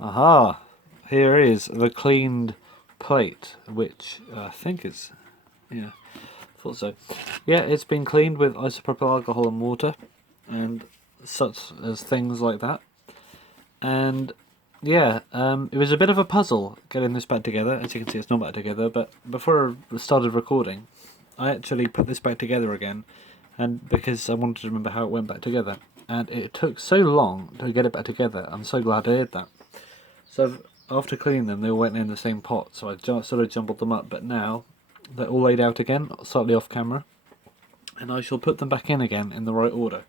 Aha! Here is the cleaned plate, which I think is, yeah, thought so. Yeah, it's been cleaned with isopropyl alcohol and water, and such as things like that. And yeah, it was a bit of a puzzle getting this back together. As you can see, it's not back together. But before I started recording, I actually put this back together again, and because I wanted to remember how it went back together, and it took so long to get it back together. I'm so glad I did that. So after cleaning them, they all went in the same pot, so I sort of jumbled them up. But now they're all laid out again, slightly off camera, and I shall put them back in again in the right order.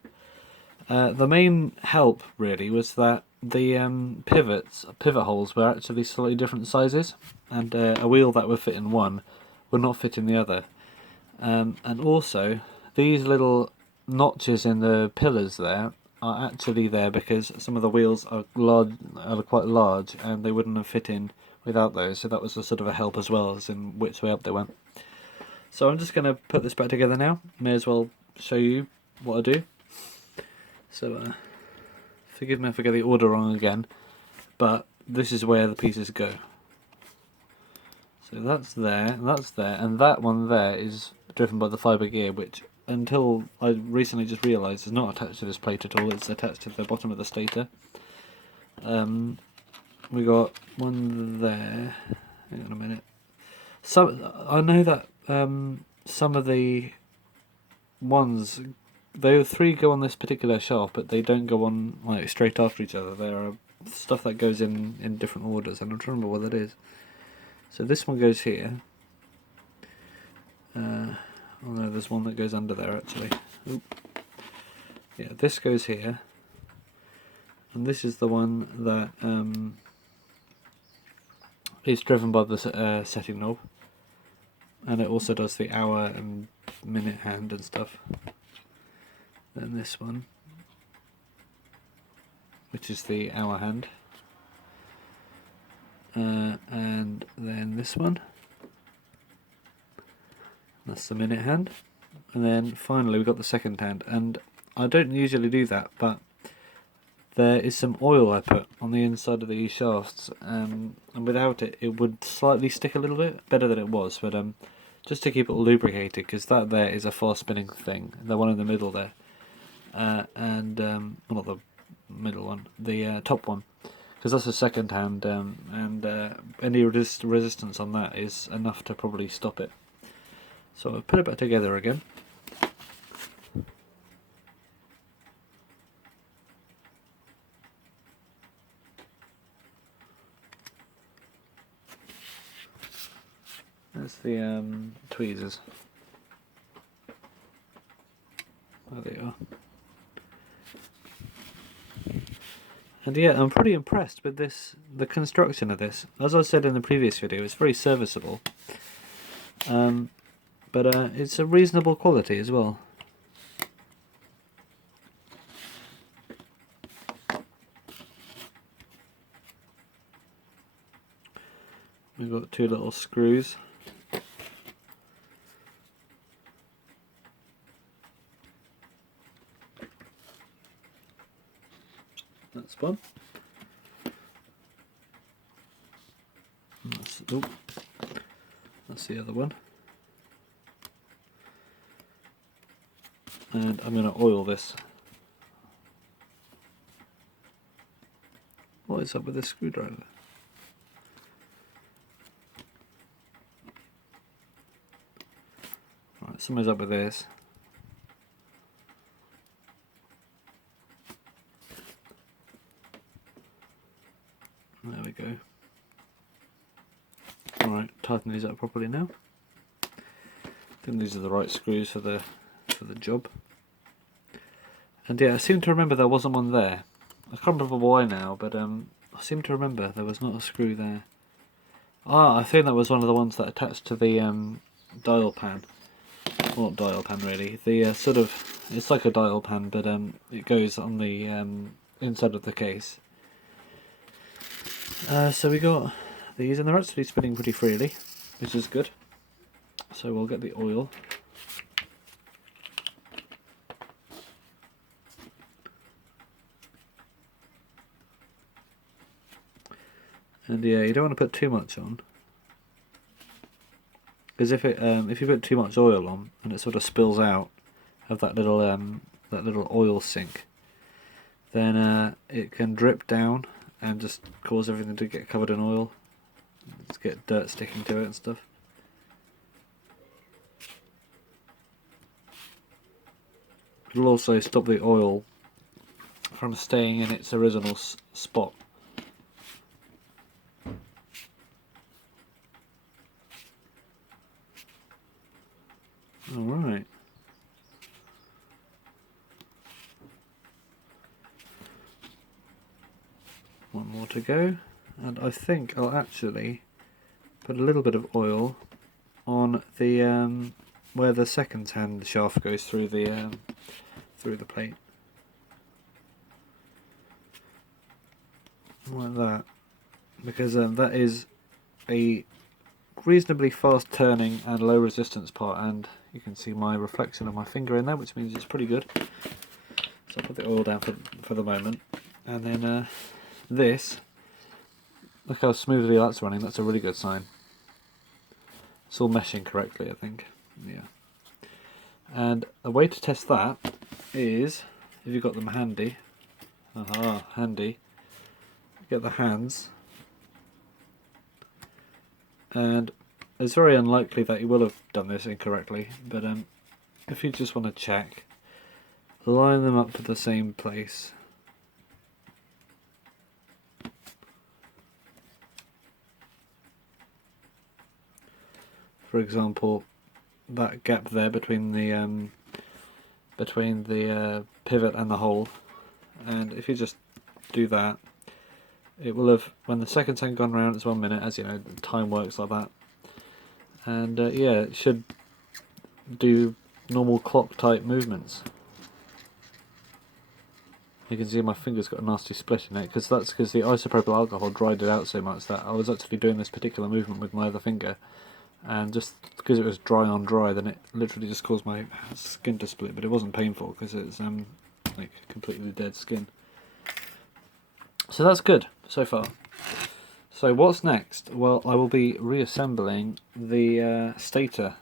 The main help really was that the pivot holes were actually slightly different sizes, and a wheel that would fit in one would not fit in the other. And also, these little notches in the pillars there are actually there because some of the wheels are quite large, and they wouldn't have fit in without those. So that was a sort of a help as well as in which way up they went. So I'm just going to put this back together now. May as well show you what I do. So forgive me if I get the order wrong again, but this is where the pieces go. So that's there, and that one there is driven by the fibre gear, which until I recently just realised is not attached to this plate at all. It's attached to the bottom of the stator. We got one there. Hang on a minute. I know that some of the ones, the three go on this particular shaft, but they don't go on like straight after each other. There are stuff that goes in different orders, and I'm trying to remember what that is. So this one goes here. Oh no, there's one that goes under there actually. Oop. Yeah, this goes here, and this is the one that is driven by the setting knob, and it also does the hour and minute hand and stuff. Then this one, which is the hour hand, and then this one, that's the minute hand, and then finally we've got the second hand. And I don't usually do that, but there is some oil I put on the inside of these shafts, and without it, it would slightly stick a little bit better than it was, but just to keep it lubricated, because that there is a fast spinning thing, the one in the middle there, and well, not the middle one, the top one, because that's a second hand, and any resistance on that is enough to probably stop it. So I'll put it back together again. That's the tweezers. There they are. And yeah, I'm pretty impressed with this, the construction of this. As I said in the previous video, it's very serviceable. But it's a reasonable quality as well. We've got two little screws. That's one. That's the other one. And I'm going to oil this. What is up with this screwdriver? Right, something's up with this. There we go. Alright, tighten these up properly now. I think these are the right screws for the job. And yeah, I seem to remember there wasn't one there. I can't remember why now, but I seem to remember there was not a screw there. Ah, I think that was one of the ones that attached to the dial pan. Well, not dial pan really. The sort of, it's like a dial pan, but it goes on the inside of the case. So we got these, and they're actually spinning pretty freely, which is good. So we'll get the oil. And yeah, you don't want to put too much on, because if you put too much oil on and it sort of spills out of that little oil sink, then it can drip down and just cause everything to get covered in oil, just get dirt sticking to it and stuff. It'll also stop the oil from staying in its original spot. Alright. One more to go, and I think I'll actually put a little bit of oil on the where the second hand shaft goes through the plate, like that, because that is a reasonably fast turning and low resistance part, and you can see my reflection of my finger in there, which means it's pretty good. So I'll put the oil down for the moment, and then this, look how smoothly that's running. That's a really good sign. It's all meshing correctly, I think. Yeah. And a way to test that is, if you've got them handy, handy, get the hands, and it's very unlikely that you will have done this incorrectly, but if you just want to check, line them up to the same place. For example, that gap there between the pivot and the hole, and if you just do that, it will have, when the second time gone round, it's 1 minute, as you know, time works like that, and yeah, it should do normal clock type movements. You can see my finger's got a nasty split in it, because that's because the isopropyl alcohol dried it out so much that I was actually doing this particular movement with my other finger, and just because it was dry on dry, then it literally just caused my skin to split, but it wasn't painful because it's like completely dead skin. So that's good so far. So what's next? Well, I will be reassembling the stator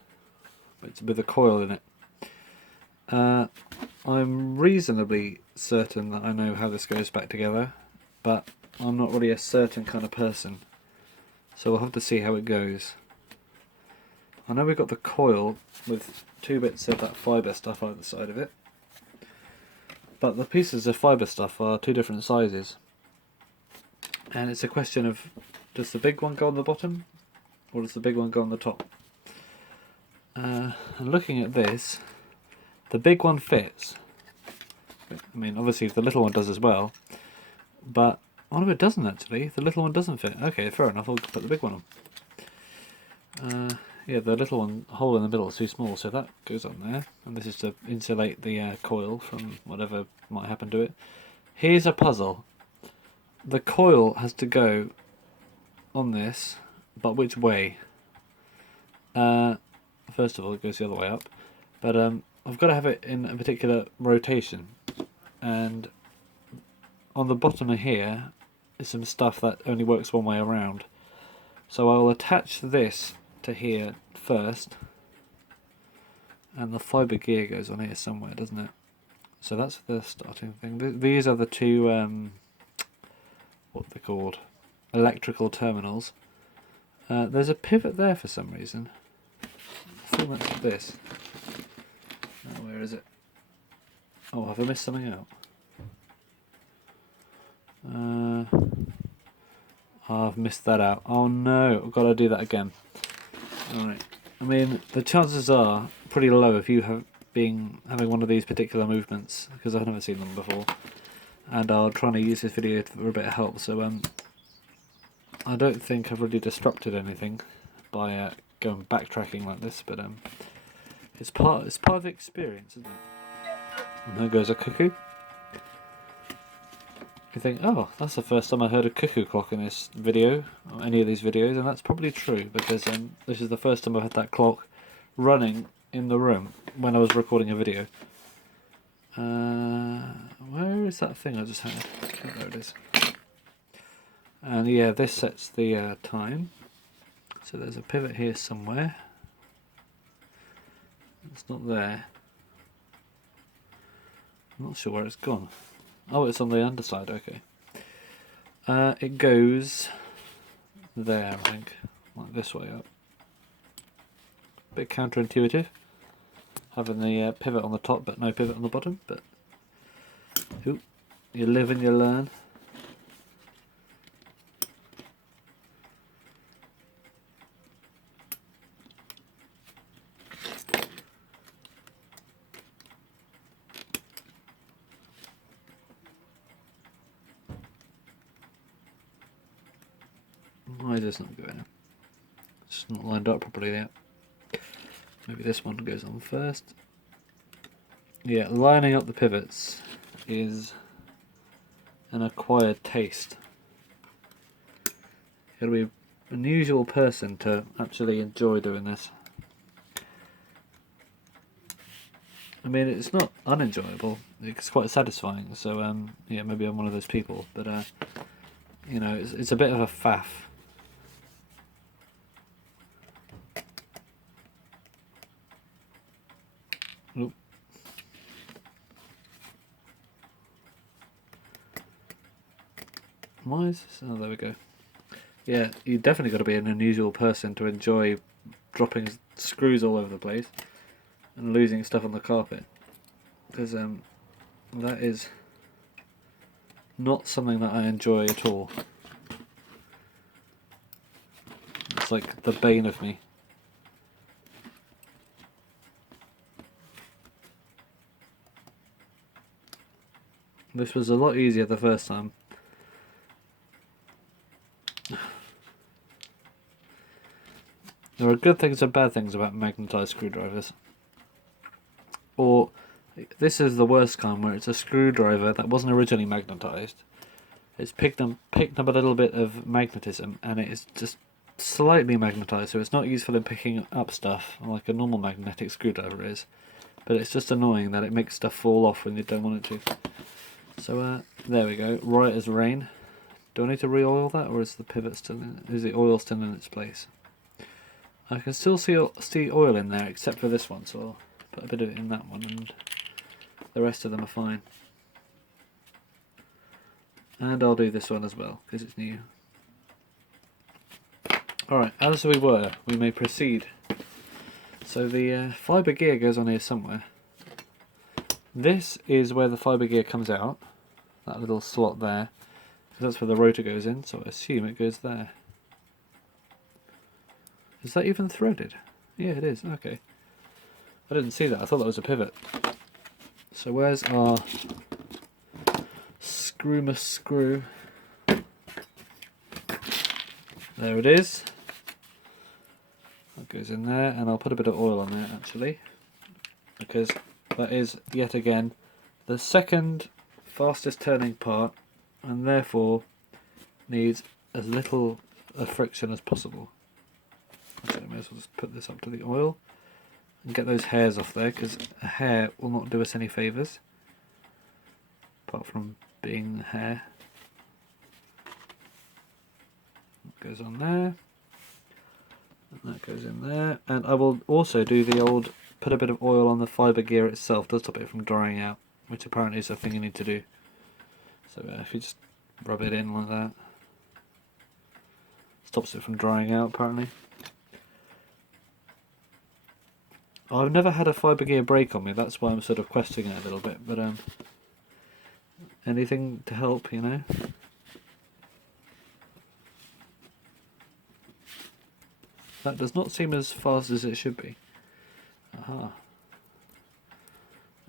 with a coil in it. I'm reasonably certain that I know how this goes back together, but I'm not really a certain kind of person, so we'll have to see how it goes. I know we've got the coil with 2 bits of that fibre stuff either side of it, but the pieces of fibre stuff are 2 different sizes, and it's a question of, does the big one go on the bottom or does the big one go on the top? And looking at this, the big one fits. I mean, obviously the little one does as well, but one of it doesn't actually. The little one doesn't fit. Okay, fair enough, I'll put the big one on. Yeah, the little one hole in the middle is too small, so that goes on there, and this is to insulate the coil from whatever might happen to it. Here's a puzzle. The coil has to go on this, but which way? First of all, it goes the other way up, but I've got to have it in a particular rotation, and on the bottom of here is some stuff that only works one way around. So I will attach this to here first, and the fibre gear goes on here somewhere, doesn't it? So that's the starting thing. These are the 2 what are they called? Electrical terminals. There's a pivot there for some reason. I think that's this. Oh, where is it? Oh, have I missed something out? I've missed that out. Oh no, I've got to do that again. Alright. I mean, the chances are pretty low if you have having one of these particular movements, because I've never seen them before, and I'm trying to use this video for a bit of help, so I don't think I've really disrupted anything by going backtracking like this, but it's part of the experience, isn't it? And there goes a cuckoo. You think, oh, that's the first time I heard a cuckoo clock in this video, or any of these videos, and that's probably true, because this is the first time I've had that clock running in the room when I was recording a video. Where is that thing I just had? Oh, there it is. And yeah, this sets the time. So there's a pivot here somewhere. It's not there. I'm not sure where it's gone. Oh, it's on the underside, okay. It goes there, I think. Like this way up. Bit counterintuitive. Having the pivot on the top but no pivot on the bottom, but ooh, you live and you learn. Why is this not going? It's not lined up properly yet. Maybe this one goes on first. Yeah, lining up the pivots is an acquired taste. You gotta be an unusual person to actually enjoy doing this. I mean, it's not unenjoyable. It's quite satisfying. So yeah, maybe I'm one of those people. But you know, it's a bit of a faff. Oop. Why is this? Oh, there we go. Yeah, you definitely got to be an unusual person to enjoy dropping screws all over the place and losing stuff on the carpet, because that is not something that I enjoy at all. It's like the bane of me. This was a lot easier the first time. There are good things and bad things about magnetised screwdrivers. Or this is the worst kind, where it's a screwdriver that wasn't originally magnetised. It's picked up a little bit of magnetism, and it is just slightly magnetised, so it's not useful in picking up stuff like a normal magnetic screwdriver is. But it's just annoying that it makes stuff fall off when you don't want it to. So there we go, right as rain. Do I need to re-oil that, or is the pivot still in? Is the oil still in its place? I can still see oil in there, except for this one, so I'll put a bit of it in that one, and the rest of them are fine. And I'll do this one as well, because it's new. Alright, as we were, we may proceed. So the fibre gear goes on here somewhere. This is where the fibre gear comes out, that little slot there, because that's where the rotor goes in, so I assume it goes there. Is that even threaded? Yeah, it is, okay. I didn't see that, I thought that was a pivot. So where's our Synchronous screw? There it is. That goes in there, and I'll put a bit of oil on there actually, because that is yet again the second fastest turning part, and therefore needs as little friction as possible. So I may as well just put this up to the oil and get those hairs off there, because a hair will not do us any favours, apart from being hair. That goes on there, and that goes in there, and I will also do the old put a bit of oil on the fibre gear itself to stop it from drying out, which apparently is a thing you need to do. So if you just rub it in like that, stops it from drying out apparently. I've never had a fibre gear break on me, that's why I'm sort of questioning it a little bit, but anything to help, you know. That does not seem as fast as it should be. Aha.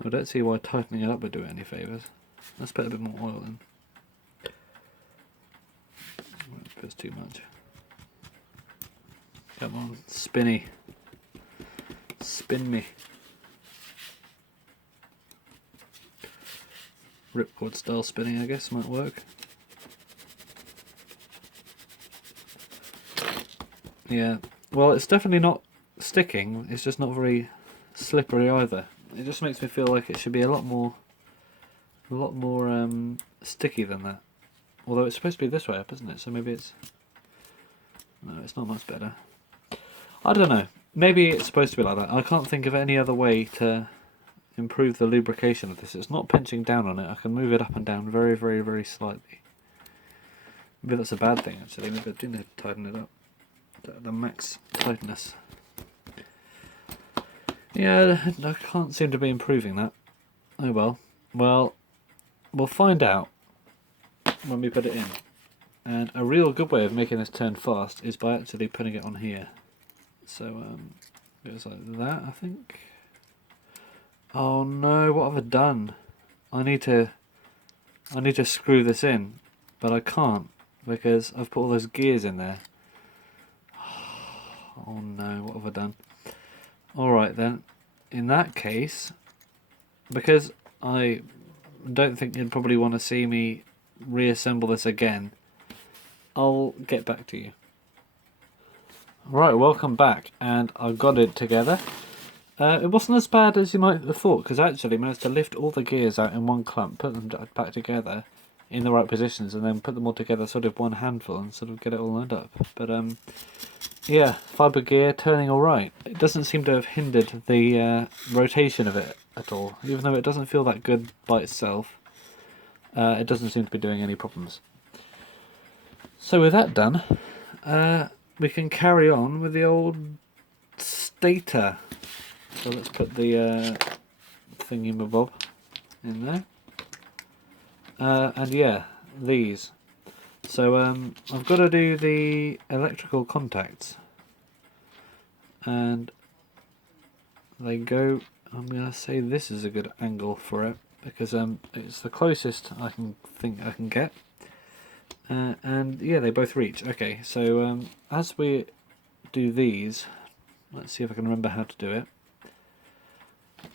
I don't see why tightening it up would do it any favours. Let's put a bit more oil in. That's too much. Come on, spinny. Spin me. Ripcord style spinning, I guess, might work. Yeah, well, it's definitely not sticking, it's just not very slippery either. It just makes me feel like it should be a lot more sticky than that. Although it's supposed to be this way up, isn't it? So maybe it's... No, it's not much better. I don't know. Maybe it's supposed to be like that. I can't think of any other way to improve the lubrication of this. It's not pinching down on it. I can move it up and down very, very, very slightly. Maybe that's a bad thing, actually. Maybe I do need to tighten it up. The max tightness. Yeah, I can't seem to be improving that. Oh well. Well, we'll find out when we put it in. And a real good way of making this turn fast is by actually putting it on here. So it goes like that, I think. Oh no, what have I done? I need to screw this in, but I can't because I've put all those gears in there. Oh no, what have I done? Alright then, in that case, because I don't think you'd probably want to see me reassemble this again, I'll get back to you. Right, welcome back, and I've got it together. It wasn't as bad as you might have thought, because I actually managed to lift all the gears out in one clump, put them back together in the right positions, and then put them all together sort of one handful and sort of get it all lined up. But yeah, fibre gear turning alright. It doesn't seem to have hindered the rotation of it at all, even though it doesn't feel that good by itself. It doesn't seem to be doing any problems. So with that done, we can carry on with the old stator. So let's put the thingy-mabob in there. And yeah, these. So I've got to do the electrical contacts. And they go, I'm going to say this is a good angle for it, because it's the closest I can think I can get. And yeah, they both reach. Okay, so as we do these, let's see if I can remember how to do it.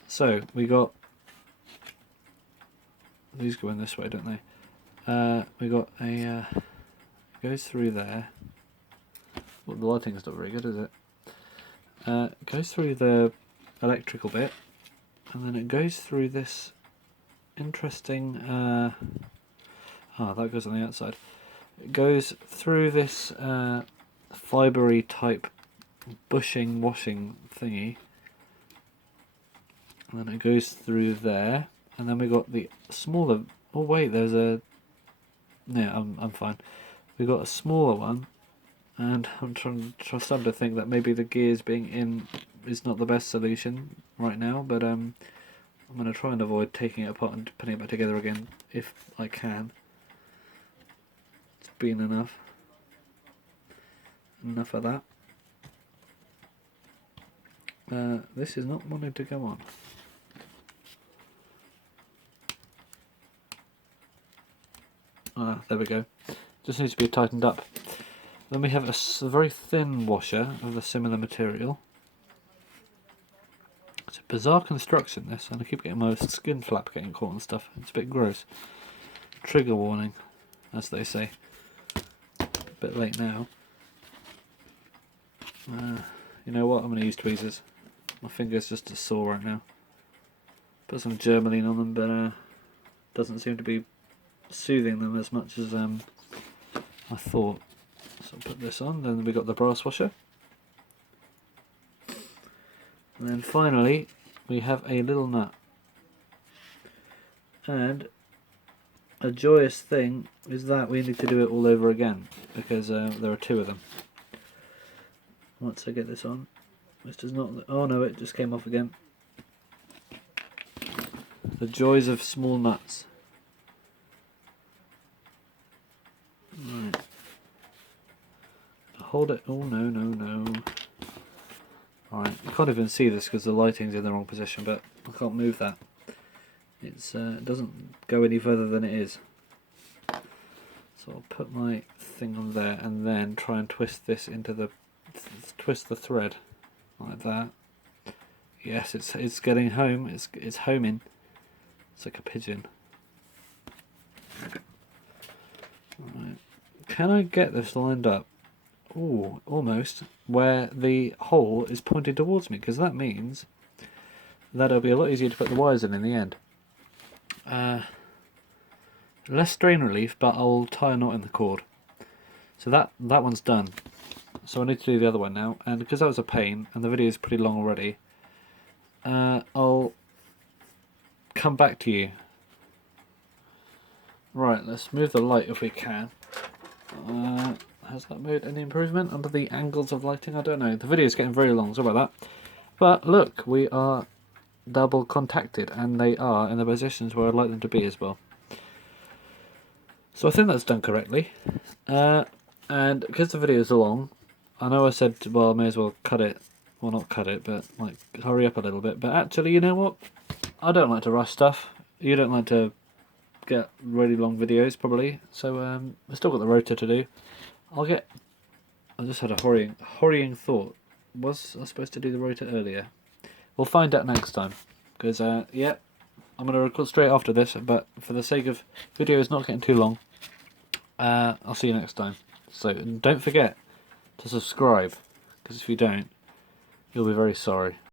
So we got these go in this way, don't they? We got a goes through there. Well, the lighting's not very good, is it? Goes through the electrical bit, and then it goes through this interesting. That goes on the outside. It goes through this fibery type bushing washing thingy. And then it goes through there, and then we got the smaller. Oh wait, there's a. Yeah, I'm fine. We got a smaller one, and I'm starting to think that maybe the gears being in is not the best solution right now. But I'm going to try and avoid taking it apart and putting it back together again if I can. It's been enough. Enough of that. This is not wanting to go on. There we go. Just needs to be tightened up. Then we have a very thin washer of a similar material. It's a bizarre construction, this, and I keep getting my skin flap getting caught and stuff. It's a bit gross. Trigger warning, as they say. A bit late now. You know what? I'm going to use tweezers. My finger's just a sore right now. Put some Germaline on them, but doesn't seem to be soothing them as much as I thought. So I'll put this on, then we got the brass washer. And then finally we have a little nut. And a joyous thing is that we need to do it all over again, because there are two of them. Once I get this on, this does not, oh no, it just came off again. The joys of small nuts. Right. Hold it. Oh no. Alright, you can't even see this because the lighting's in the wrong position, but I can't move that. It doesn't go any further than it is. So I'll put my thing on there and then try and twist this into the twist the thread like that. Yes, it's getting home. It's homing. It's like a pigeon. Right. Can I get this lined up? Ooh, almost. Where the hole is pointed towards me, because that means that it'll be a lot easier to put the wires in the end. Less strain relief, but I'll tie a knot in the cord. So that one's done. So I need to do the other one now, and because that was a pain, and the video is pretty long already, I'll come back to you. Right, let's move the light if we can. Has that made any improvement under the angles of lighting? I don't know. The video is getting very long, sorry about that. But look, we are double contacted, and they are in the positions where I'd like them to be as well. So I think that's done correctly. And because the video is long, I know I said, well, I may as well cut it. Well, not cut it, but like hurry up a little bit. But actually, you know what? I don't like to rush stuff. You don't like to get really long videos, probably. So I've still got the rotor to do. I just had a hurrying thought. Was I supposed to do the rotor earlier? We'll find out next time. Because, yeah, I'm going to record straight after this. But for the sake of videos not getting too long, I'll see you next time. So don't forget to subscribe, because if you don't, you'll be very sorry.